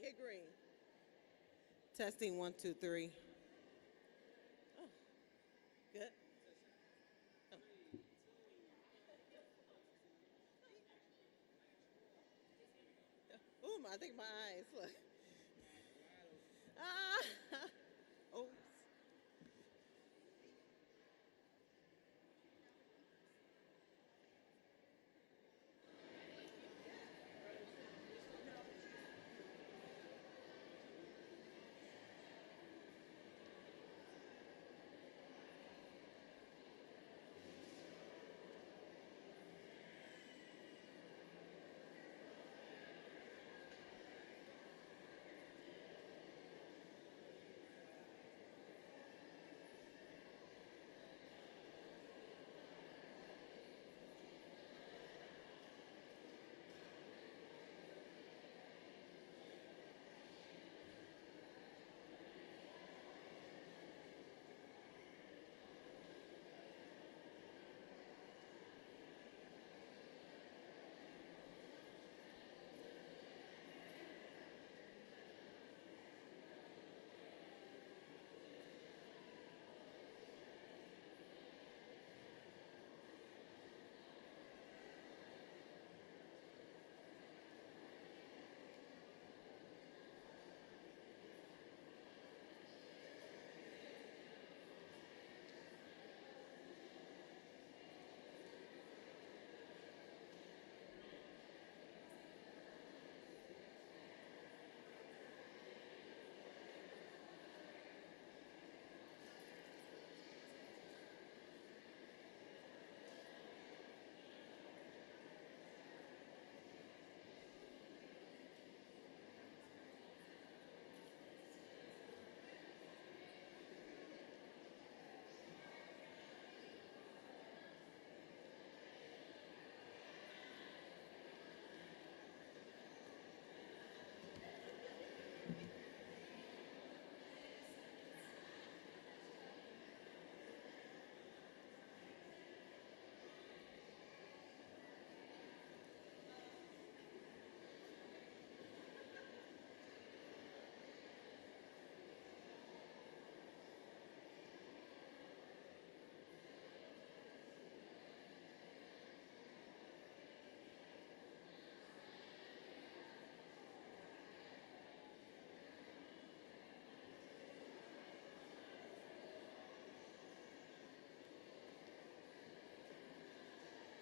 hit green. Testing 1, 2, 3. Oh, good. Oh, I think my eyes look. Ah, oh.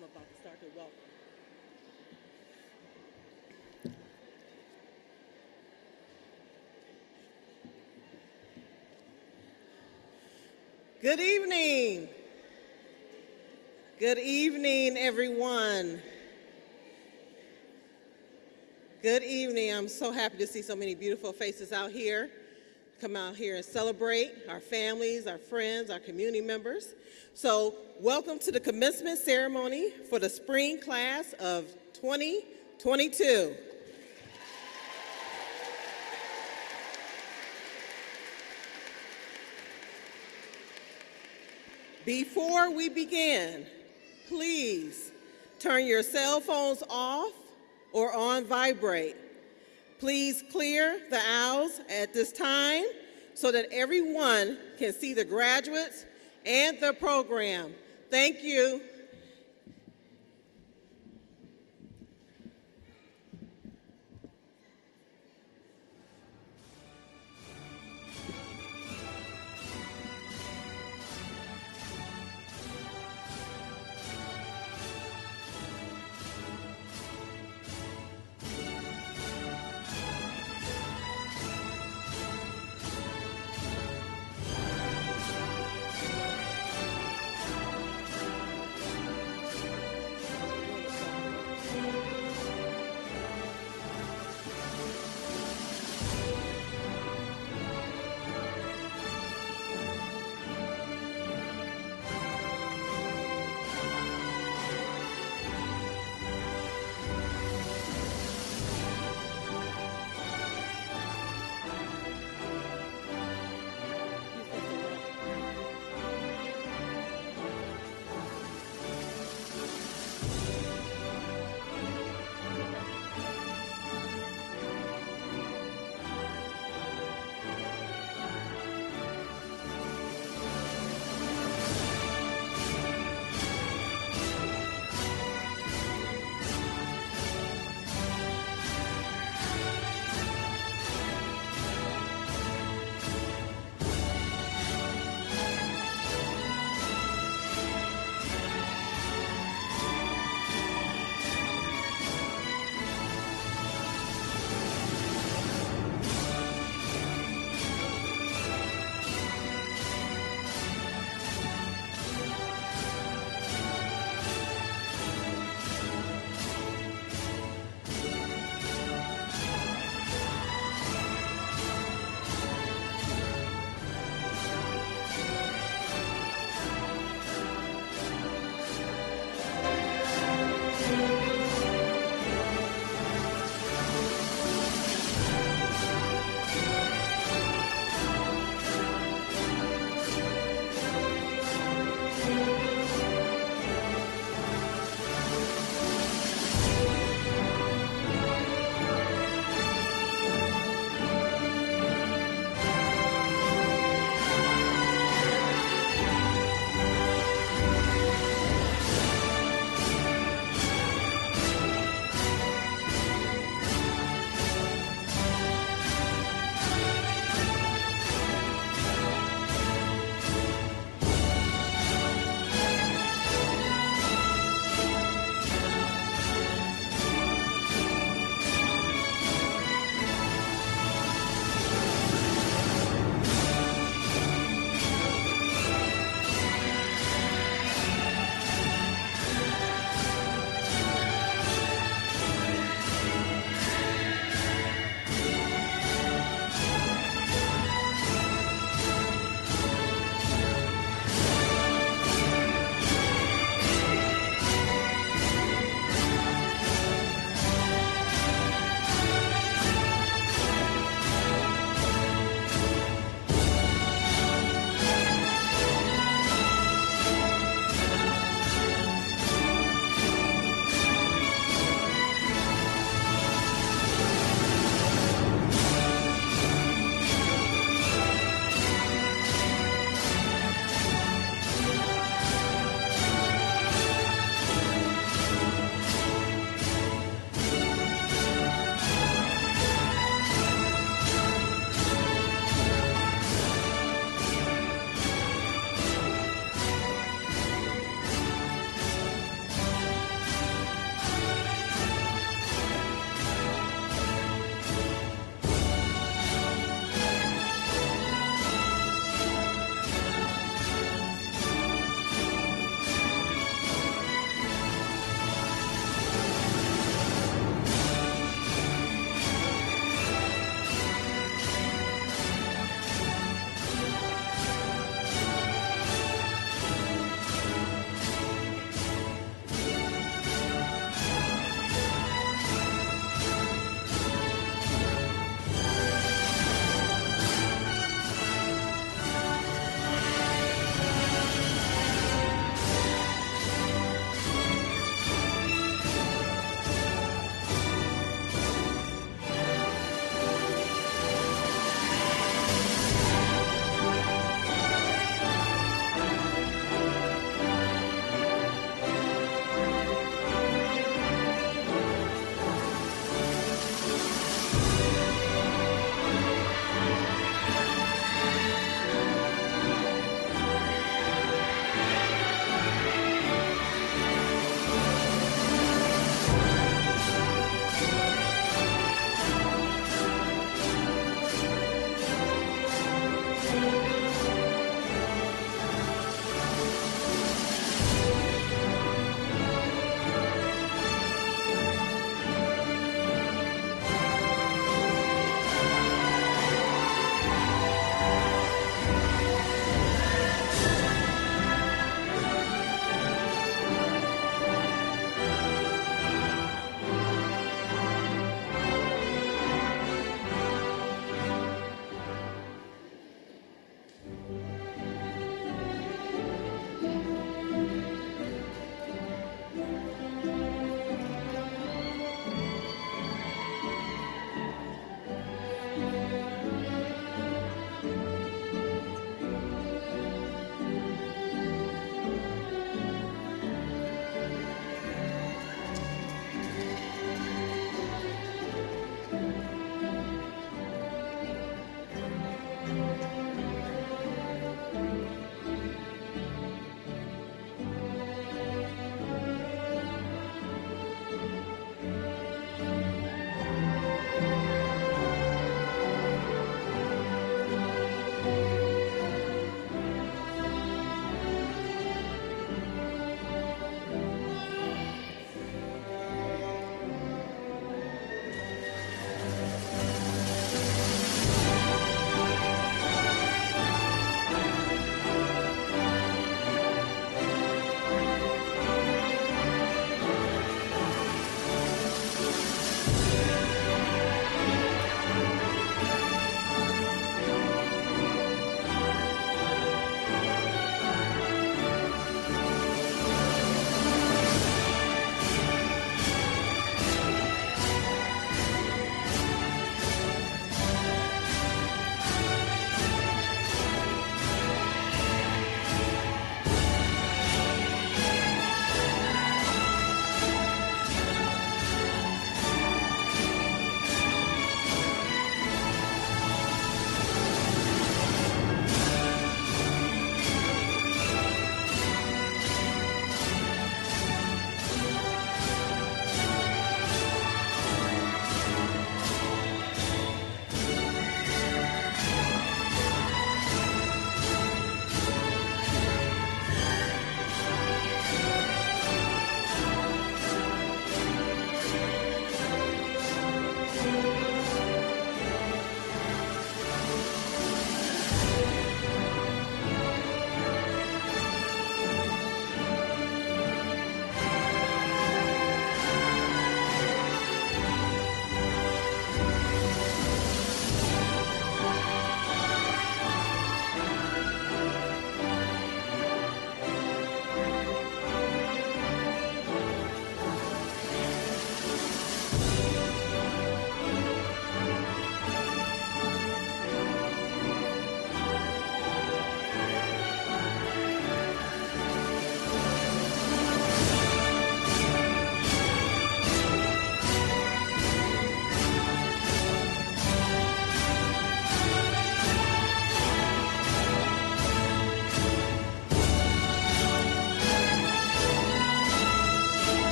I'm about to start the welcome. Good evening. Good evening, everyone. Good evening. I'm so happy to see so many beautiful faces out here. Come out here and celebrate our families, our friends, our community members. So welcome to the commencement ceremony for the spring class of 2022. Before we begin, please turn your cell phones off or on vibrate. Please clear the aisles at this time so that everyone can see the graduates and the program. Thank you.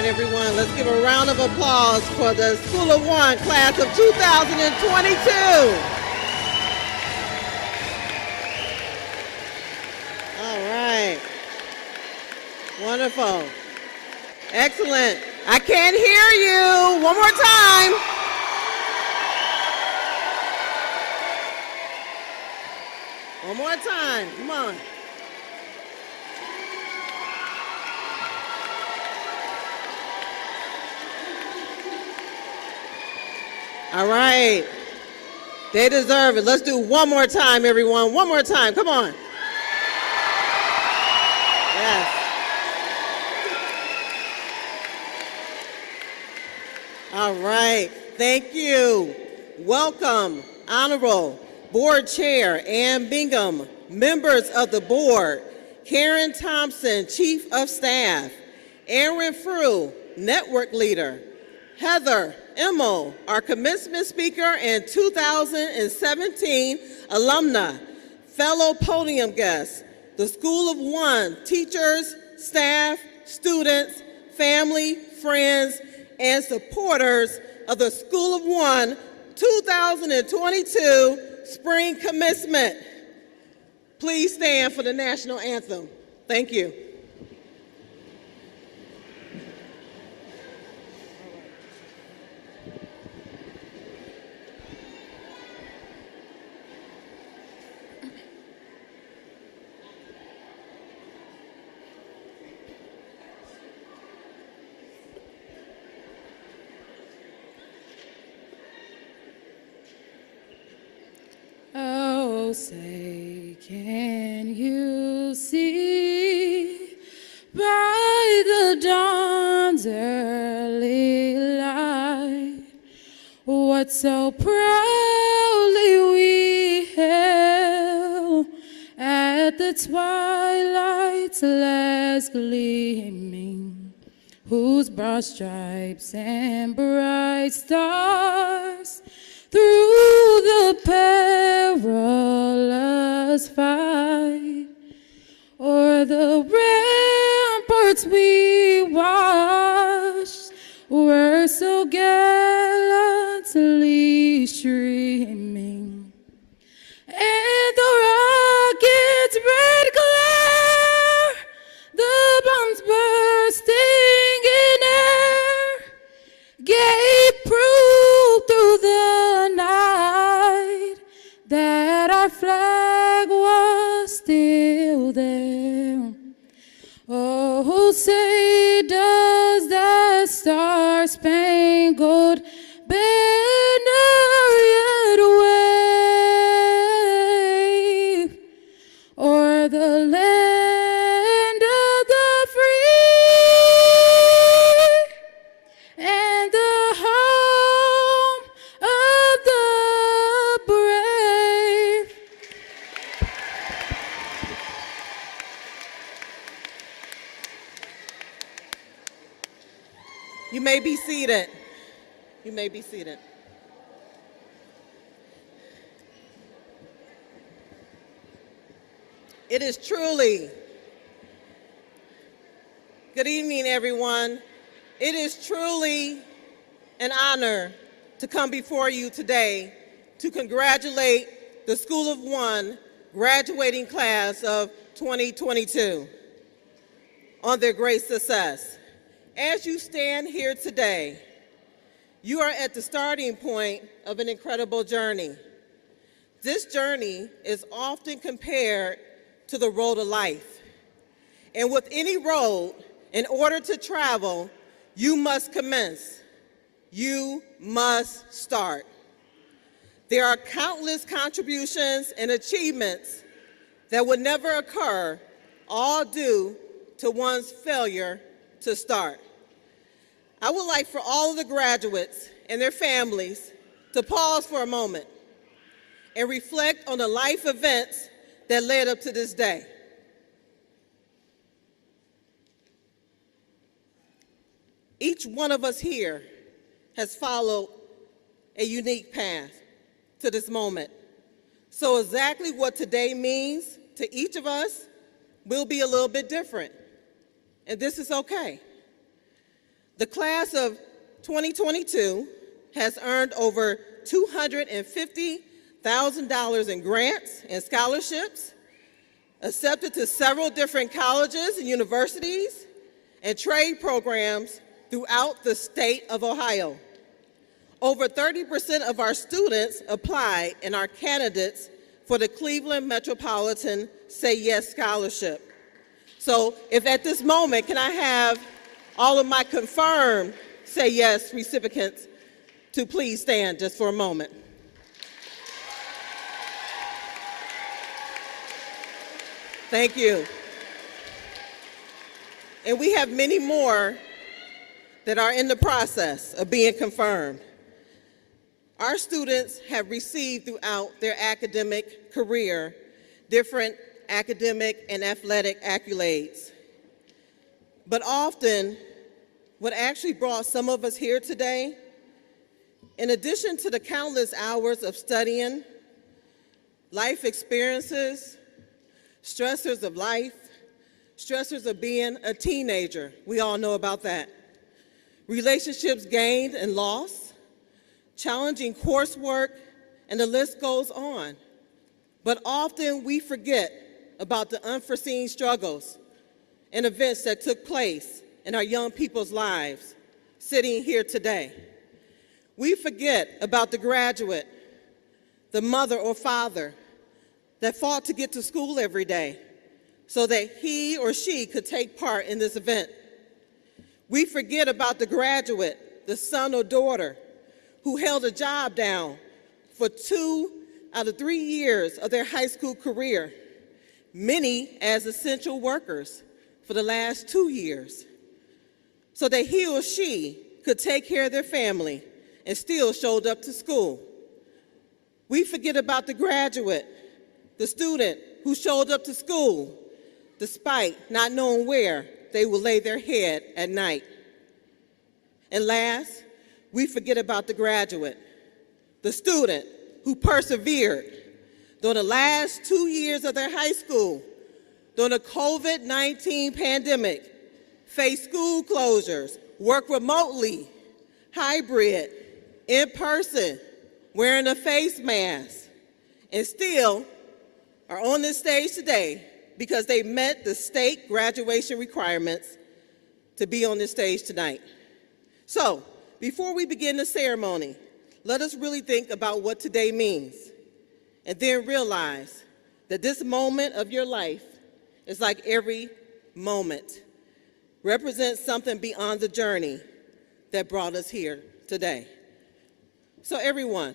right, everyone, let's give a round of applause for the School of One class of 2022. All right. Wonderful. Excellent. I can't hear you. One more time. One more time. Come on. All right. They deserve it. Let's do one more time, everyone. One more time. Come on. Yes. All right. Thank you. Welcome, Honorable Board Chair Ann Bingham, members of the board, Karen Thompson, Chief of Staff, Aaron Frew, Network Leader, Heather Emmel, our commencement speaker and 2017 alumna, fellow podium guests, the School of One, teachers, staff, students, family, friends, and supporters of the School of One 2022 Spring Commencement. Please stand for the national anthem. Thank you. Oh, say, can you see by the dawn's early light what so proudly we hailed at the twilight's last gleaming, whose broad stripes and bright stars through the perilous fight, o'er the ramparts we watched, were so gallantly streaming, and the rocket's red glare, the bombs bursting in air, gave proof through the night that our flag was still there. Oh, say does that star-spangled banner yet wave o'er the land of the free and the home of the brave? You may be seated. You may be seated. It is truly, good evening, everyone. It is truly an honor to come before you today to congratulate the School of One graduating class of 2022 on their great success. As you stand here today, you are at the starting point of an incredible journey. This journey is often compared to the road of life. And with any road, in order to travel, you must commence. You must start. There are countless contributions and achievements that would never occur, all due to one's failure to start. I would like for all of the graduates and their families to pause for a moment and reflect on the life events that led up to this day. Each one of us here has followed a unique path to this moment. So exactly what today means to each of us will be a little bit different, and this is okay. The class of 2022 has earned over $250,000 in grants and scholarships, accepted to several different colleges and universities, and trade programs throughout the state of Ohio. Over 30% of our students applied and are candidates for the Cleveland Metropolitan Say Yes Scholarship. So if at this moment, can I have all of my confirmed Say Yes recipients to please stand just for a moment. Thank you. And we have many more that are in the process of being confirmed. Our students have received throughout their academic career different academic and athletic accolades. But often, what actually brought some of us here today, in addition to the countless hours of studying, life experiences, stressors of life, stressors of being a teenager, we all know about that, relationships gained and lost, challenging coursework, and the list goes on. But often we forget about the unforeseen struggles and events that took place in our young people's lives sitting here today. We forget about the graduate, the mother or father that fought to get to school every day so that he or she could take part in this event. We forget about the graduate, the son or daughter who held a job down for 2 out of 3 years of their high school career, many as essential workers for the last 2 years, so that he or she could take care of their family and still showed up to school. We forget about the graduate, the student who showed up to school despite not knowing where they will lay their head at night. And last, we forget about the graduate, the student who persevered during the last 2 years of their high school, during the COVID-19 pandemic, faced school closures, worked remotely, hybrid, in person, wearing a face mask, and still are on this stage today because they met the state graduation requirements to be on this stage tonight. So, before we begin the ceremony, let us really think about what today means, and then realize that this moment of your life is like every moment, represents something beyond the journey that brought us here today. So everyone,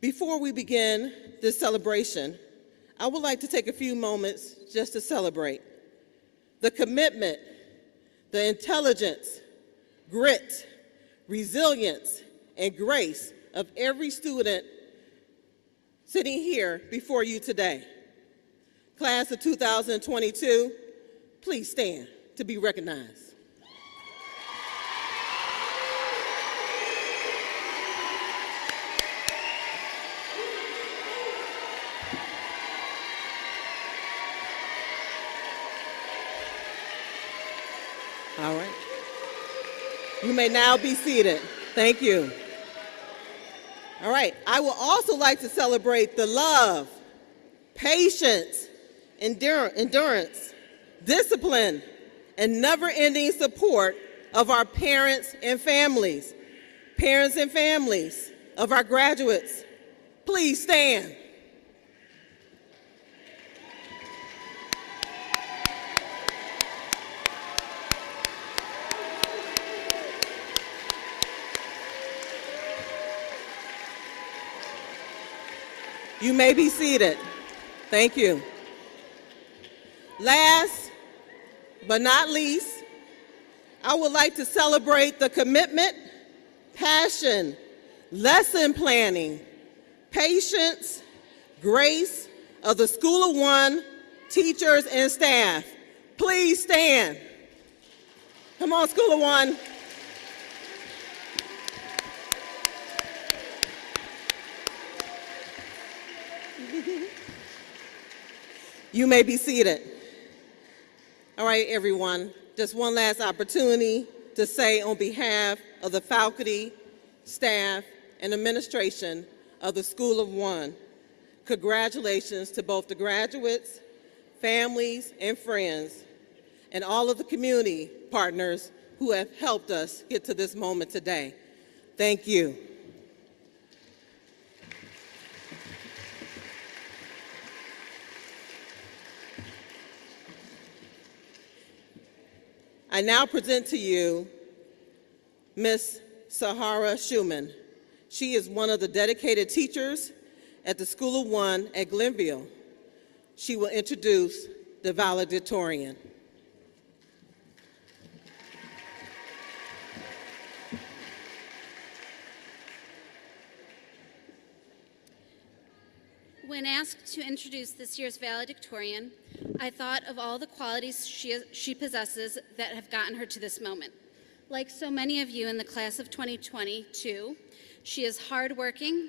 before we begin this celebration, I would like to take a few moments just to celebrate the commitment, the intelligence, grit, resilience, and grace of every student sitting here before you today. Class of 2022, please stand to be recognized. All right. You may now be seated. Thank you. All right. I would also like to celebrate the love, patience, endurance, discipline, and never-ending support of our parents and families of our graduates. Please stand. You may be seated. Thank you. Last but not least, I would like to celebrate the commitment, passion, lesson planning, patience, grace of the School of One teachers and staff. Please stand. Come on, School of One. You may be seated. All right, everyone. just one last opportunity to say on behalf of the faculty, staff, and administration of the School of One, congratulations to both the graduates, families, and friends, and all of the community partners who have helped us get to this moment today. Thank you. I now present to you Ms. Sahara Schumann. She is one of the dedicated teachers at the School of One at Glenville. She will introduce the valedictorian. When asked to introduce this year's valedictorian, I thought of all the qualities she possesses that have gotten her to this moment. Like so many of you in the class of 2022, she is hardworking,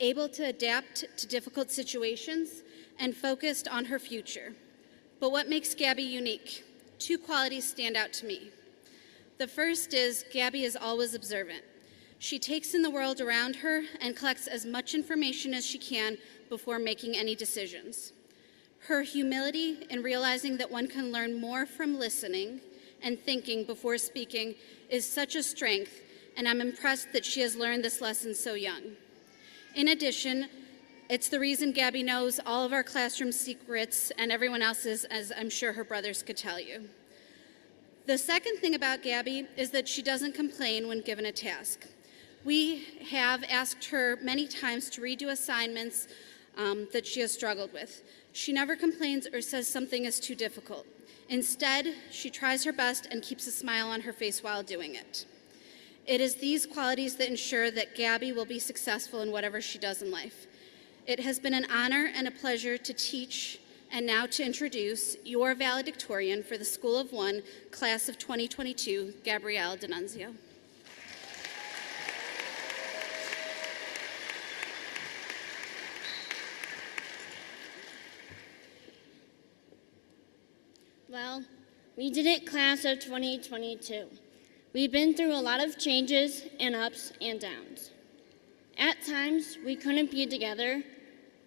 able to adapt to difficult situations, and focused on her future. But what makes Gabby unique? Two qualities stand out to me. The first is Gabby is always observant. She takes in the world around her and collects as much information as she can before making any decisions. Her humility in realizing that one can learn more from listening and thinking before speaking is such a strength, and I'm impressed that she has learned this lesson so young. In addition, it's the reason Gabby knows all of our classroom secrets and everyone else's, as I'm sure her brothers could tell you. The second thing about Gabby is that she doesn't complain when given a task. We have asked her many times to redo assignments that she has struggled with. She never complains or says something is too difficult. Instead, she tries her best and keeps a smile on her face while doing it. It is these qualities that ensure that Gabby will be successful in whatever she does in life. It has been an honor and a pleasure to teach and now to introduce your valedictorian for the School of One, class of 2022, Gabrielle D'Annunzio. Well, we did it, class of 2022. We've been through a lot of changes and ups and downs. At times, we couldn't be together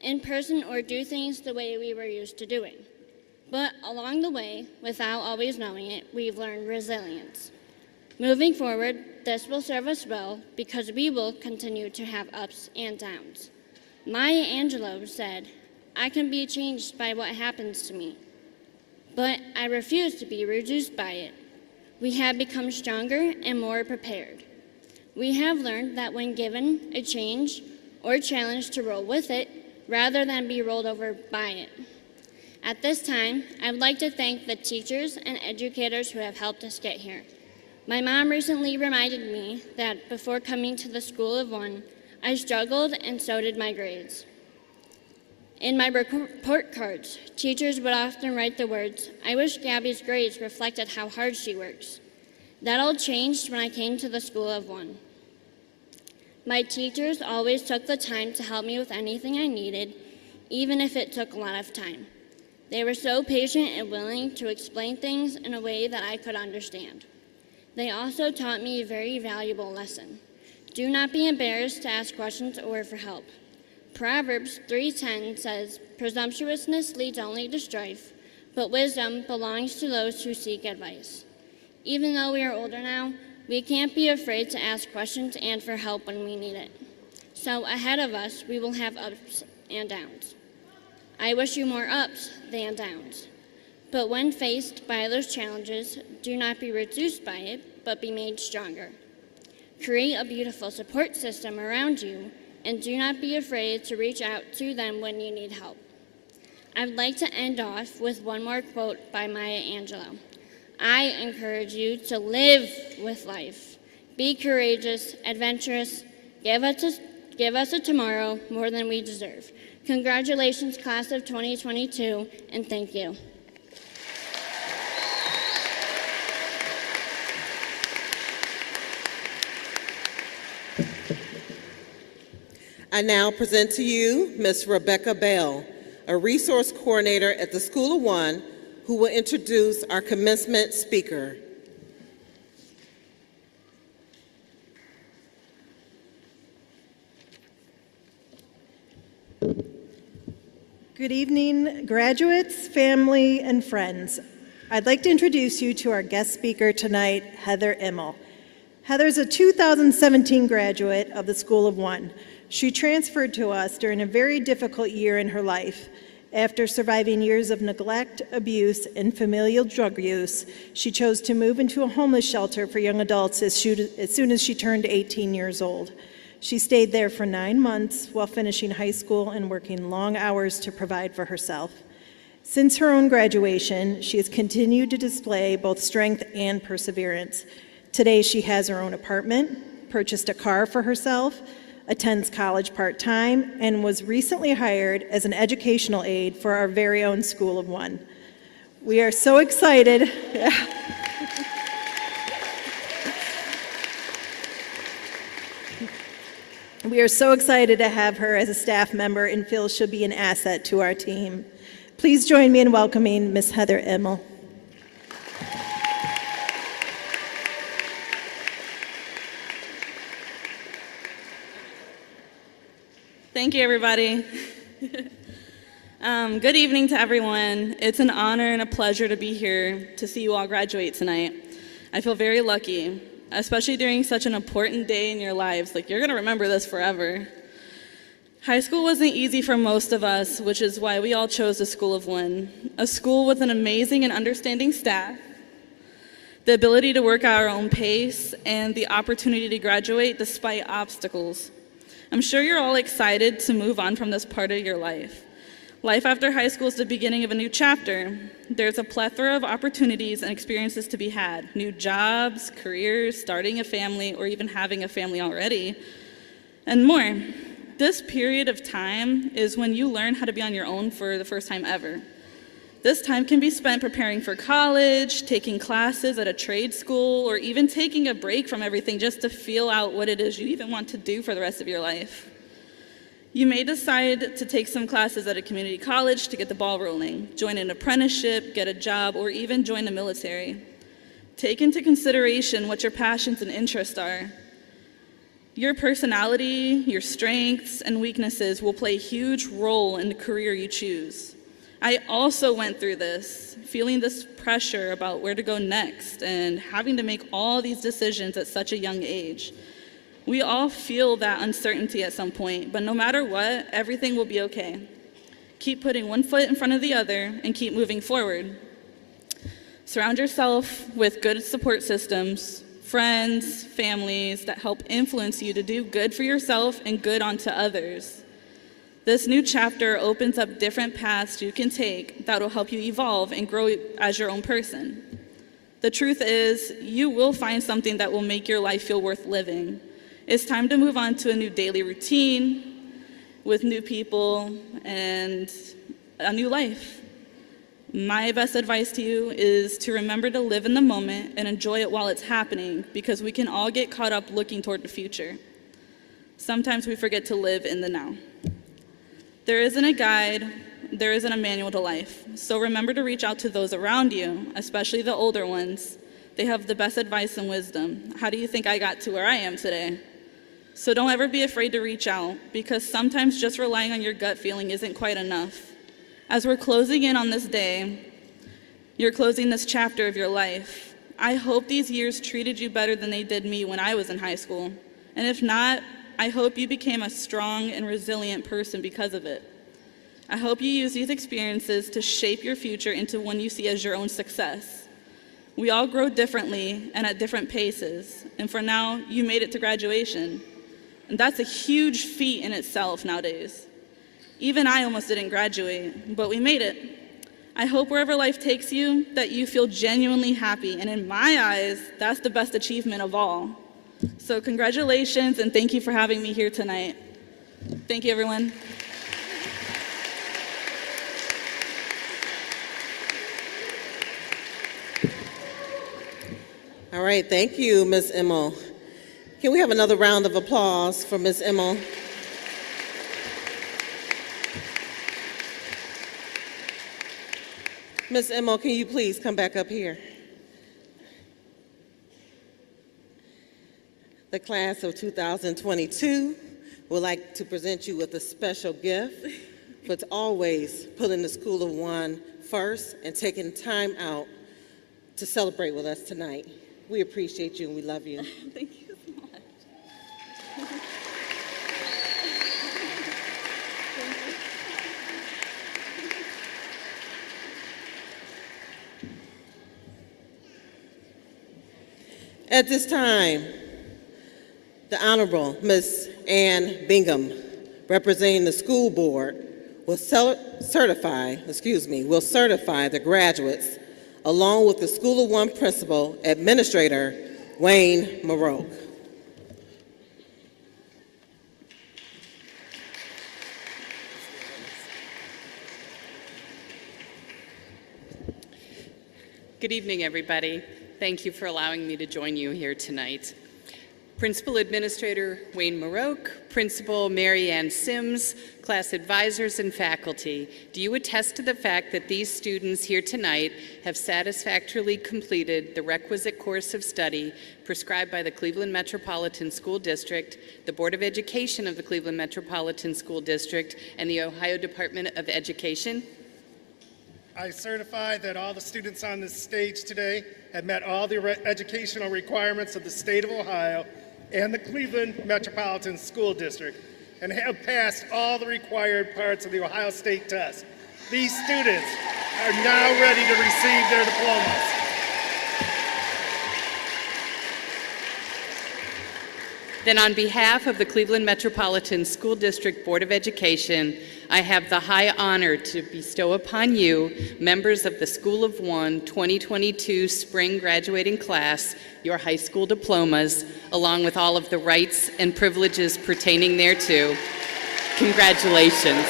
in person or do things the way we were used to doing. But along the way, without always knowing it, we've learned resilience. Moving forward, this will serve us well because we will continue to have ups and downs. Maya Angelou said, "I can be changed by what happens to me, but I refuse to be reduced by it." We have become stronger and more prepared. We have learned that when given a change or challenge to roll with it, rather than be rolled over by it. At this time, I would like to thank the teachers and educators who have helped us get here. My mom recently reminded me that before coming to the School of One, I struggled and so did my grades. In my report cards, teachers would often write the words, "I wish Gabby's grades reflected how hard she works." That all changed when I came to the School of One. My teachers always took the time to help me with anything I needed, even if it took a lot of time. They were so patient and willing to explain things in a way that I could understand. They also taught me a very valuable lesson. Do not be embarrassed to ask questions or for help. Proverbs 3:10 says, "Presumptuousness leads only to strife, but wisdom belongs to those who seek advice." Even though we are older now, we can't be afraid to ask questions and for help when we need it. So ahead of us, we will have ups and downs. I wish you more ups than downs. But when faced by those challenges, do not be reduced by it, but be made stronger. Create a beautiful support system around you, and do not be afraid to reach out to them when you need help. I would like to end off with one more quote by Maya Angelou. I encourage you to live with life. Be courageous, adventurous, give us a tomorrow more than we deserve. Congratulations, class of 2022, and thank you. I now present to you Ms. Rebecca Bell, a resource coordinator at the School of One who will introduce our commencement speaker. Good evening, graduates, family, and friends. I'd like to introduce you to our guest speaker tonight, Heather Immel. Heather's a 2017 graduate of the School of One. She transferred to us during a very difficult year in her life. After surviving years of neglect, abuse, and familial drug use, she chose to move into a homeless shelter for young adults as soon as she turned 18 years old. She stayed there for 9 months while finishing high school and working long hours to provide for herself. Since her own graduation, she has continued to display both strength and perseverance. Today, she has her own apartment, purchased a car for herself, attends college part-time, and was recently hired as an educational aide for our very own School of One. We are so excited. We are so excited to have her as a staff member and feel she'll be an asset to our team. Please join me in welcoming Ms. Heather Immel. Thank you, everybody. Good evening to everyone. It's an honor and a pleasure to be here to see you all graduate tonight. I feel very lucky, especially during such an important day in your lives. Like, you're gonna remember this forever. High school wasn't easy for most of us, which is why we all chose the School of One, a school with an amazing and understanding staff, the ability to work at our own pace, and the opportunity to graduate despite obstacles. I'm sure you're all excited to move on from this part of your life. Life after high school is the beginning of a new chapter. There's a plethora of opportunities and experiences to be had. New jobs, careers, starting a family, or even having a family already, and more. This period of time is when you learn how to be on your own for the first time ever. This time can be spent preparing for college, taking classes at a trade school, or even taking a break from everything just to feel out what it is you even want to do for the rest of your life. You may decide to take some classes at a community college to get the ball rolling, join an apprenticeship, get a job, or even join the military. Take into consideration what your passions and interests are. Your personality, your strengths, and weaknesses will play a huge role in the career you choose. I also went through this, feeling this pressure about where to go next and having to make all these decisions at such a young age. We all feel that uncertainty at some point, but no matter what, everything will be okay. Keep putting one foot in front of the other and keep moving forward. Surround yourself with good support systems, friends, families that help influence you to do good for yourself and good onto others. This new chapter opens up different paths you can take that will help you evolve and grow as your own person. The truth is, you will find something that will make your life feel worth living. It's time to move on to a new daily routine with new people and a new life. My best advice to you is to remember to live in the moment and enjoy it while it's happening, because we can all get caught up looking toward the future. Sometimes we forget to live in the now. There isn't a guide, there isn't a manual to life. So remember to reach out to those around you, especially the older ones. They have the best advice and wisdom. How do you think I got to where I am today? So don't ever be afraid to reach out, because sometimes just relying on your gut feeling isn't quite enough. As we're closing in on this day, you're closing this chapter of your life. I hope these years treated you better than they did me when I was in high school. And if not, I hope you became a strong and resilient person because of it. I hope you use these experiences to shape your future into one you see as your own success. We all grow differently and at different paces, and for now, you made it to graduation. And that's a huge feat in itself nowadays. Even I almost didn't graduate, but we made it. I hope wherever life takes you, that you feel genuinely happy, and in my eyes, that's the best achievement of all. So congratulations, and thank you for having me here tonight. Thank you, everyone. All right, thank you, Ms. Immel. Can we have another round of applause for Ms. Immel? Ms. Emo, can you please come back up here? The class of 2022 would like to present you with a special gift for always putting the School of One first and taking time out to celebrate with us tonight. We appreciate you and we love you. Thank you so much. At this time, the Honorable Ms. Ann Bingham, representing the school board, will certify the graduates, along with the School of One Principal Administrator, Wayne Maroque. Good evening, everybody. Thank you for allowing me to join you here tonight. Principal Administrator Wayne Maroque, Principal Mary Ann Sims, class advisors, and faculty, do you attest to the fact that these students here tonight have satisfactorily completed the requisite course of study prescribed by the Cleveland Metropolitan School District, the Board of Education of the Cleveland Metropolitan School District, and the Ohio Department of Education? I certify that all the students on this stage today have met all the educational requirements of the state of Ohio and the Cleveland Metropolitan School District and have passed all the required parts of the Ohio State test. These students are now ready to receive their diplomas. Then on behalf of the Cleveland Metropolitan School District Board of Education, I have the high honor to bestow upon you, members of the School of One 2022 spring graduating class, your high school diplomas, along with all of the rights and privileges pertaining thereto. Congratulations.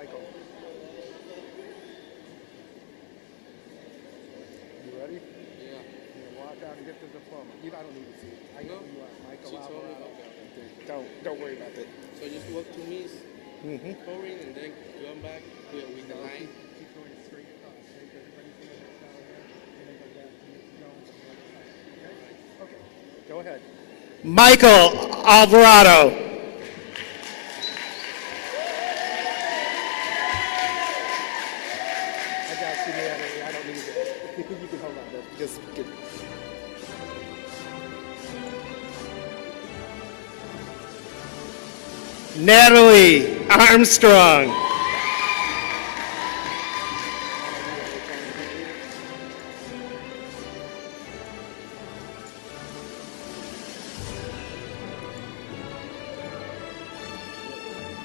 Michael. You ready? Yeah. You're gonna walk out and get the diploma. I don't need to see it. I know who you are. Michael Alvarado. Don't worry about that. So just walk to me, pouring, and then come back with the line. Keep going straight across. Take everybody from the next down there, and then go back to Jones on the other side. Okay? Go ahead. Michael Alvarado. I got you, Natalie. I don't need it. You can hold on. Just give it. Natalie Armstrong.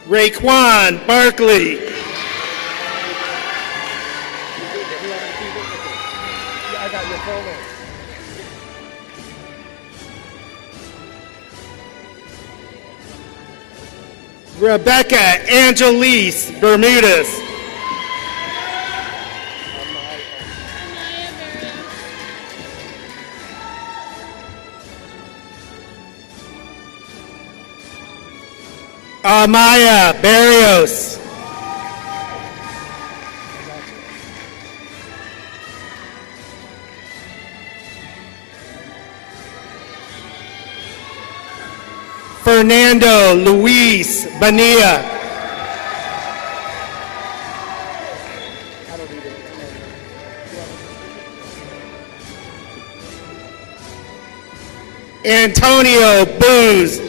Raekwon Barkley. I got your full name. Rebecca Angelise Bermudez. Amaya Barrios. Fernando Luis Bonilla. Antonio Booz.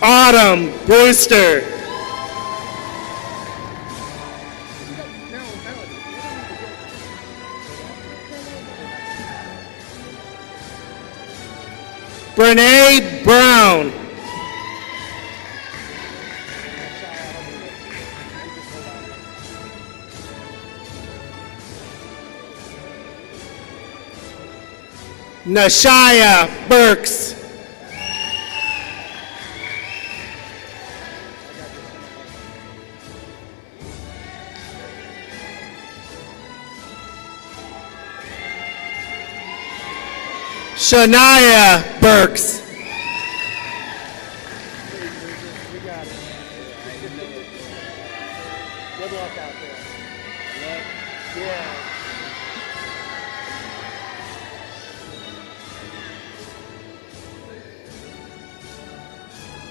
Autumn Brewster. Brene Brown. Nashaya Burks. Shania Burks. Good luck out there. Yeah.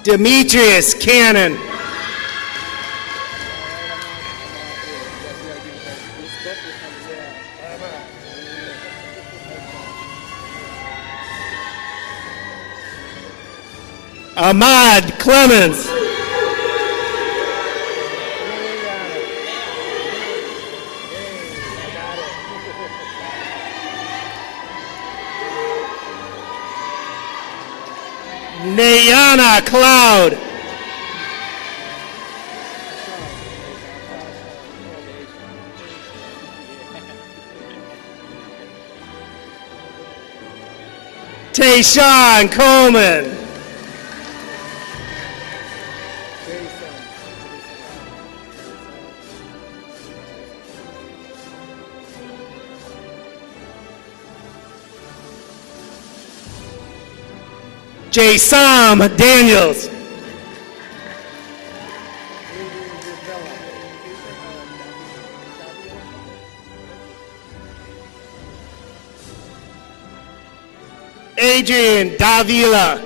Demetrius Cannon. Ahmad Clemens. Nayana Cloud. Tayshawn Coleman. Jason Daniels. Adrian Davila.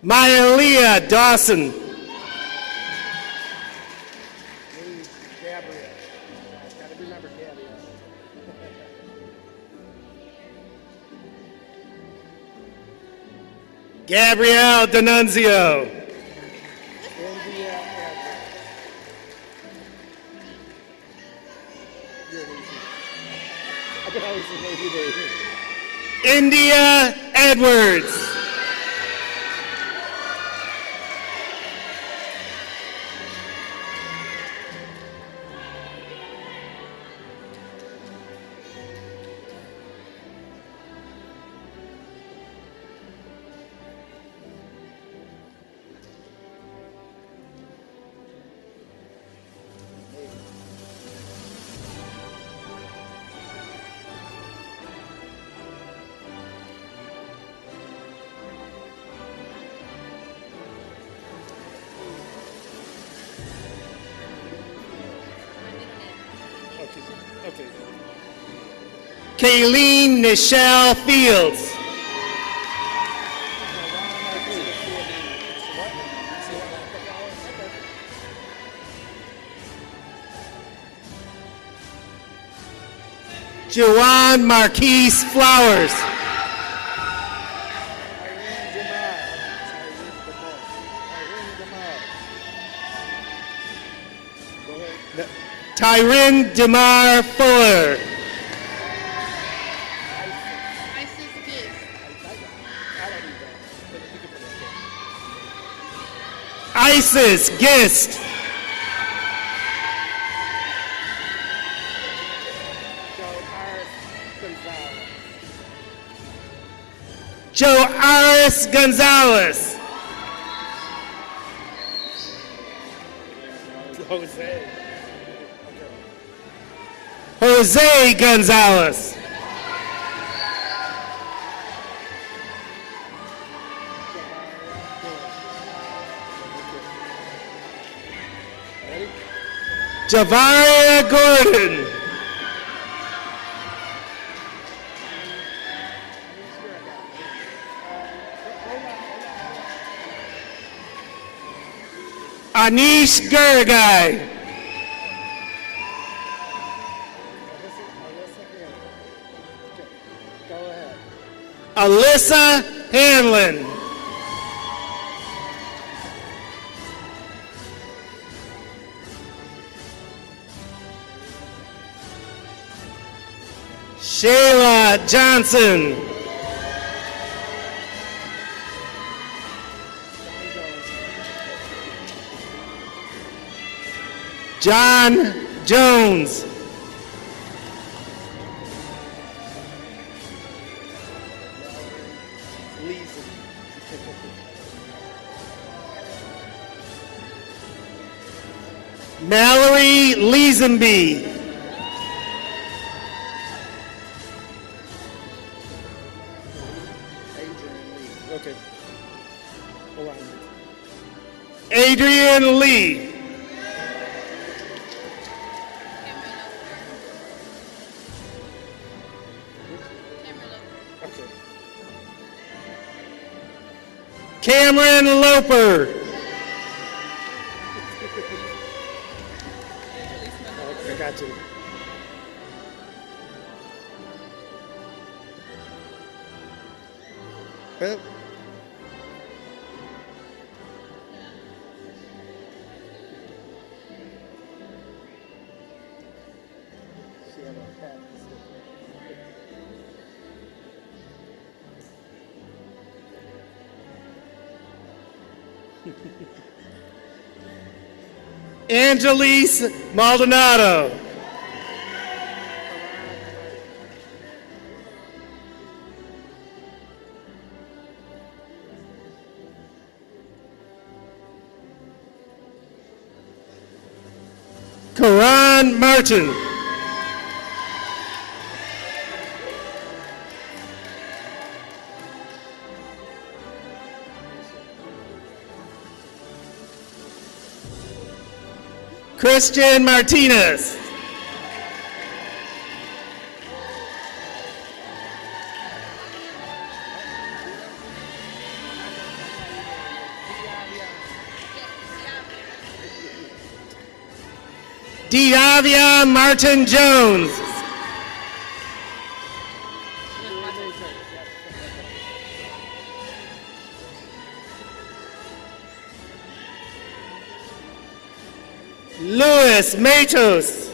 Maya Leah Dawson. Gabrielle D'Annunzio. India Edwards. Kayleen Nichelle Fields. Juwan Marquise Flowers. Tyrin DeMar Fuller. Isis Gist. Joe Aris Gonzalez. Jose Gonzalez. Javaria Gordon. Anish Gurgai. Alyssa Hanlon. Shayla Johnson. John Jones. Mallory Leesenby. Okay. Hold on. Adrian Lee. Okay. Cameron Loper. I got you. Well. Angelise Maldonado. Karan Martin. Christian Martinez. Diavia Martin Jones. Luis Matos.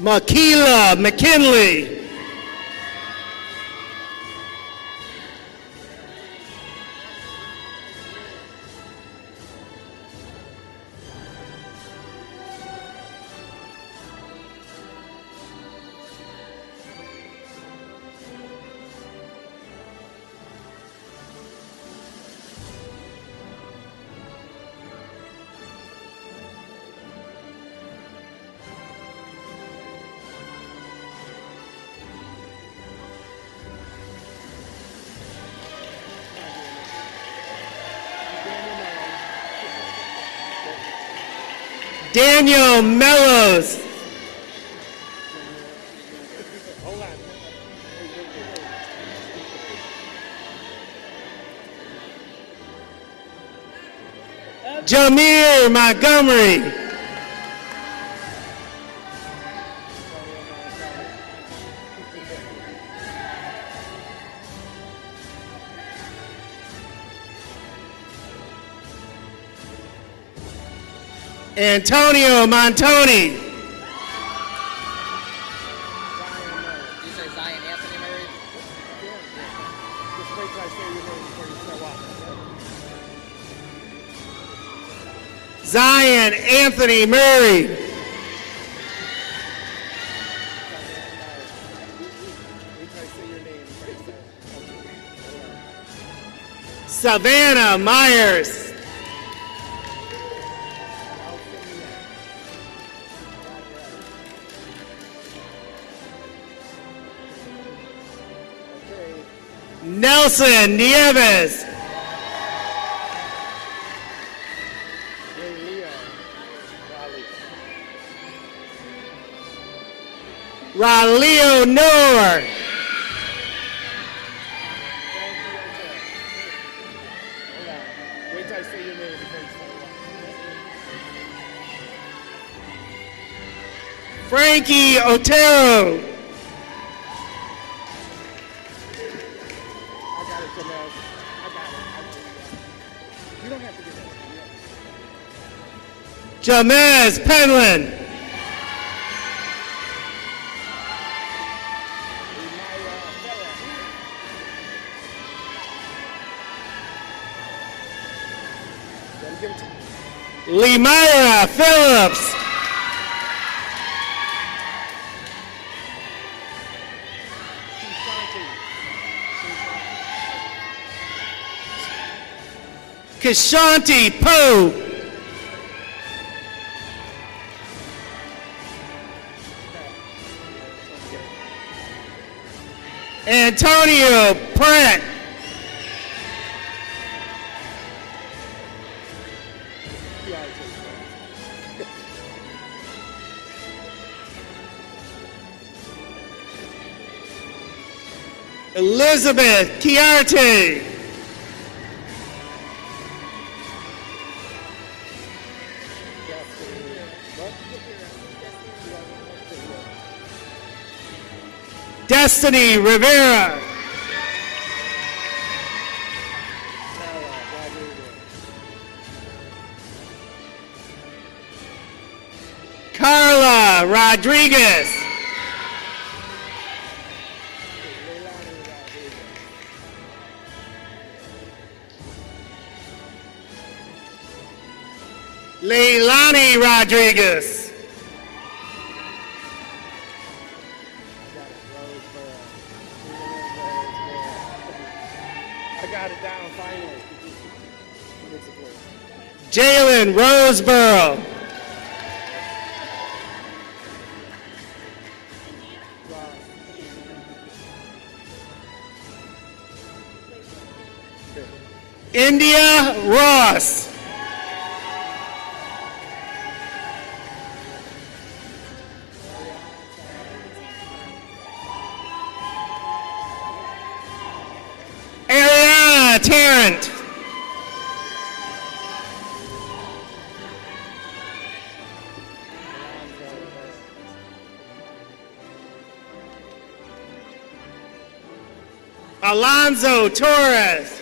Makila McKinley. Daniel Mellows. Jamir Montgomery. Antonio Montoni. You say Zion Anthony Murray? Just wait till I say your name before you start walking. Zion Anthony Murray. Wait till I say your name before you start. Savannah Myers. Okay. Nelson Nieves. Raleo Noor. Wait till I say your name before you start. Frankie Otero. I got it, Jamel. I got it. You don't have to get that. Jamez Penland. Give it to Lemira Phillips. Kashanti Poe. Antonio Pratt. Elizabeth Chiarte. Destiny Rivera. Carla Rodriguez. Leilani Rodriguez. I got it down finally. Jalen Roseboro. India Ross. Ariana Tarrant. Alonzo Torres.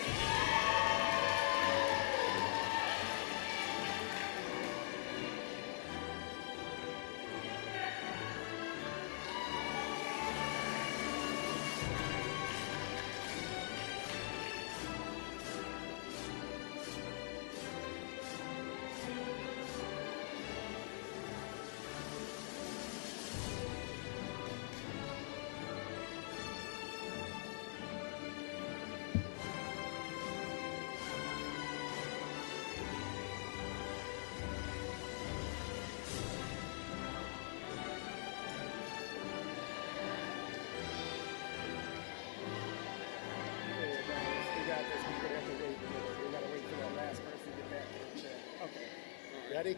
Ready?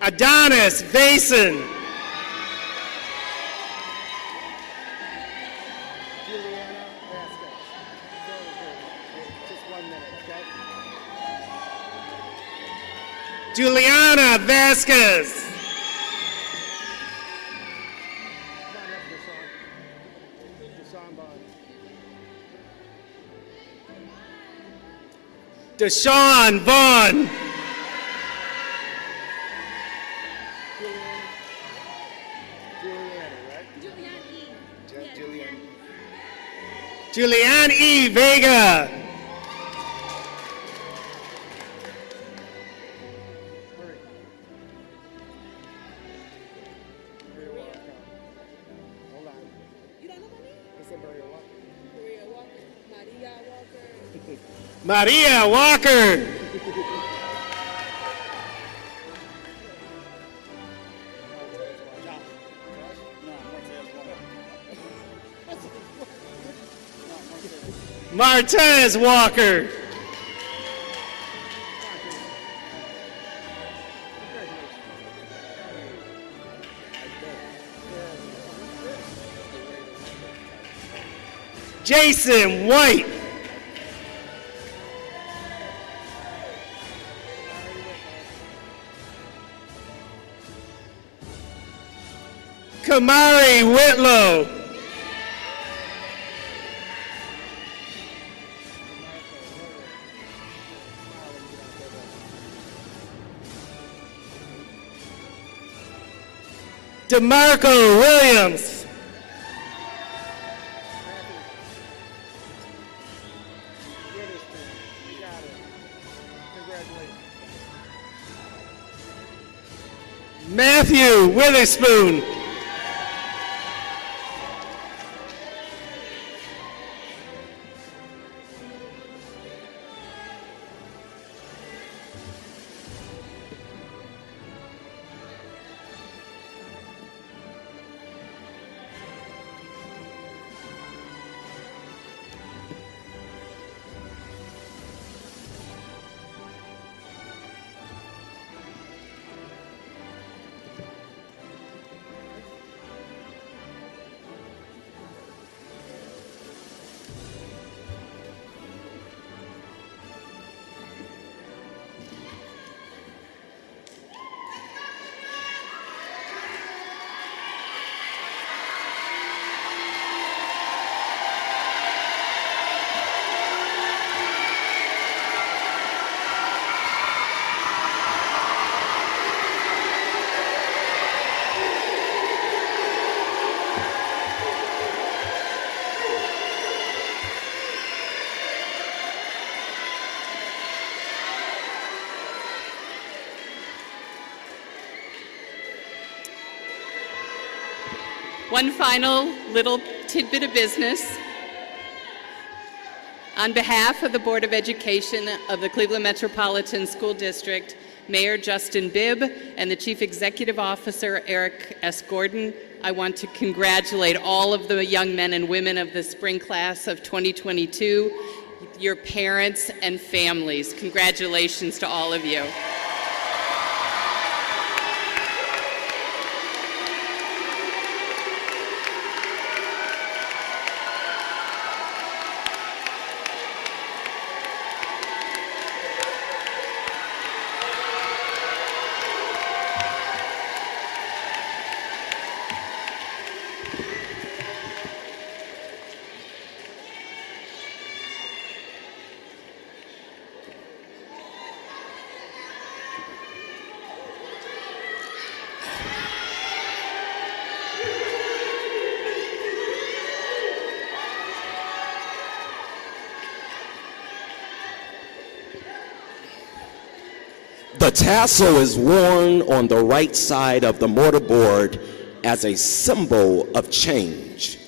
Adonis Vason. Juliana Vasquez. Just 1 minute, okay? Juliana Vasquez. Come on up, Deshaun. Deshaun Deshaun Bond. Vaughn. Julianne E. Vega. Hold on. You don't know my name? I said Maria Walker. Maria Walker. Martez Walker. Jason White. Kamari Whitlow. DeMarco Williams. Matthew Witherspoon. One final little tidbit of business. On behalf of the Board of Education of the Cleveland Metropolitan School District, Mayor Justin Bibb and the Chief Executive Officer Eric S. Gordon, I want to congratulate all of the young men and women of the spring class of 2022, your parents and families. Congratulations to all of you. The tassel is worn on the right side of the mortarboard as a symbol of change.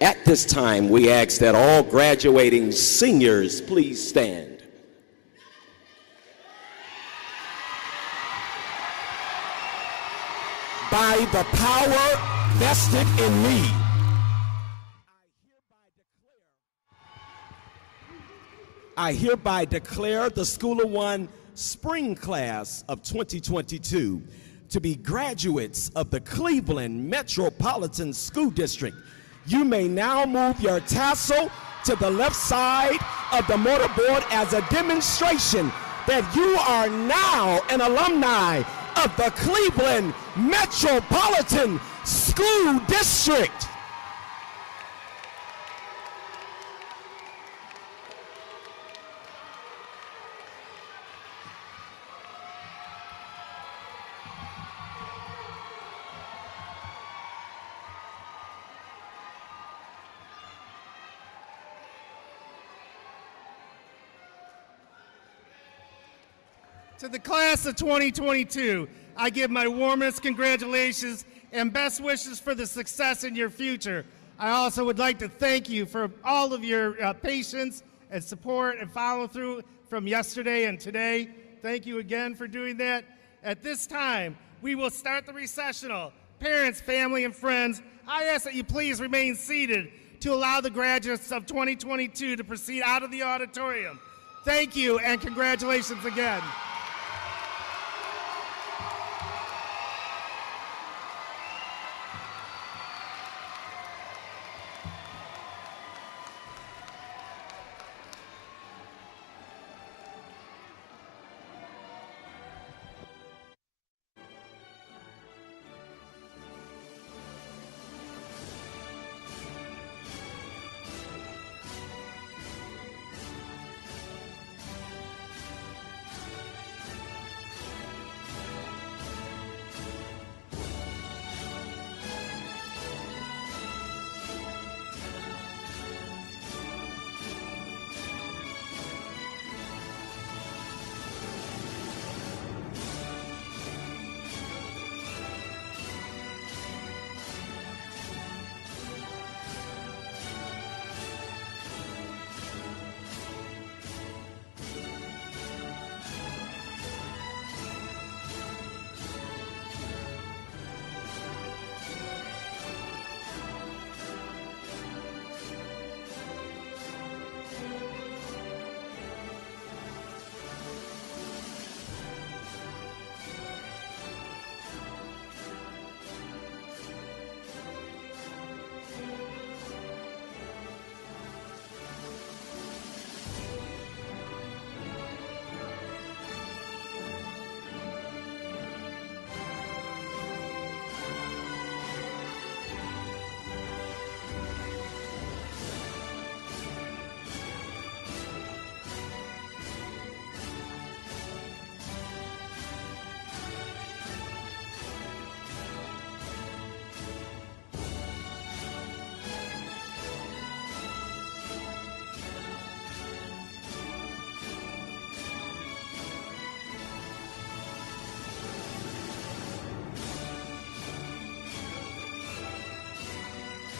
At this time, we ask that all graduating seniors please stand. By the power vested in me, I hereby declare the School of One spring class of 2022 to be graduates of the Cleveland Metropolitan School District. You may now move your tassel to the left side of the mortarboard as a demonstration that you are now an alumni of the Cleveland Metropolitan School District. To the class of 2022, I give my warmest congratulations and best wishes for the success in your future. I also would like to thank you for all of your patience and support and follow through from yesterday and today. Thank you again for doing that. At this time, we will start the recessional. Parents, family, and friends, I ask that you please remain seated to allow the graduates of 2022 to proceed out of the auditorium. Thank you and congratulations again.